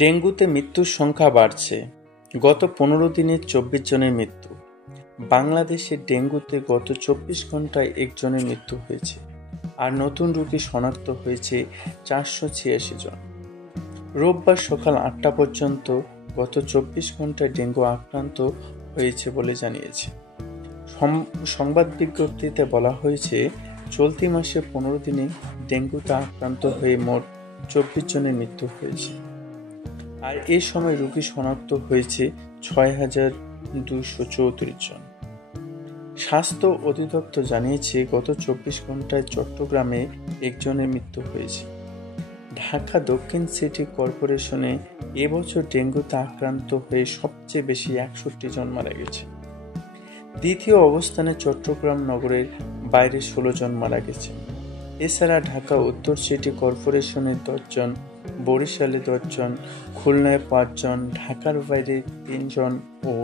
ডেঙ্গুতে মৃত্যুর সংখ্যা বাড়ছে। গত 15 দিনে 24 জনের মৃত্যু। বাংলাদেশে ডেঙ্গুতে গত 24 ঘন্টায় একজনের মৃত্যু হয়েছে, আর নতুন রোগী শনাক্ত হয়েছে 486 জন। রোববার সকাল 8টা পর্যন্ত গত 24 ঘন্টায় ডেঙ্গু আক্রান্ত হয়েছে বলে জানিয়েছে। সংবাদ বিজ্ঞপ্তিতে বলা হয়েছে, চলতি মাসে 15 দিনে ডেঙ্গুতে আক্রান্ত হয়ে মোট 24 জনের মৃত্যু হয়েছে, আর এ সময় রোগী শনাক্ত হয়েছে 6,234 জন। স্বাস্থ্য অধিদপ্তর জানিয়েছে, গত 24 ঘন্টায় চট্টগ্রামে একজনের মৃত্যু হয়েছে। ঢাকা দক্ষিণ সিটি কর্পোরেশনে এবছর ডেঙ্গুতে আক্রান্ত হয়ে সবচেয়ে বেশি 61 জন মারা গেছে। দ্বিতীয় অবস্থানে চট্টগ্রাম নগরের বাইরে 16 জন মারা গেছে। এছাড়া ঢাকা উত্তর সিটি কর্পোরেশনে 10 জন, বরিশালে 10 জন, খুলনায় 5 জন, ঢাকার বাইরে 3 জন ও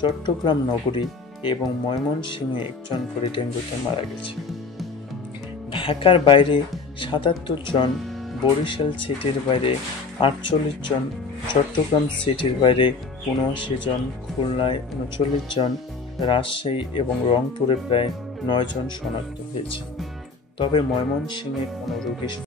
চট্টগ্রাম নগরী এবং ময়মনসিংহে 1 জন করে ডেঙ্গুতে মারা গেছে। ঢাকার বাইরে 77 জন, বরিশাল সিটির বাইরে 48 জন, চট্টগ্রাম সিটির বাইরে 79 জন, খুলনায় 39 জন, রাজশাহী এবং রংপুরে প্রায় 9 জন শনাক্ত হয়েছে। তবে ময়মনসিংহে কোনো রোগী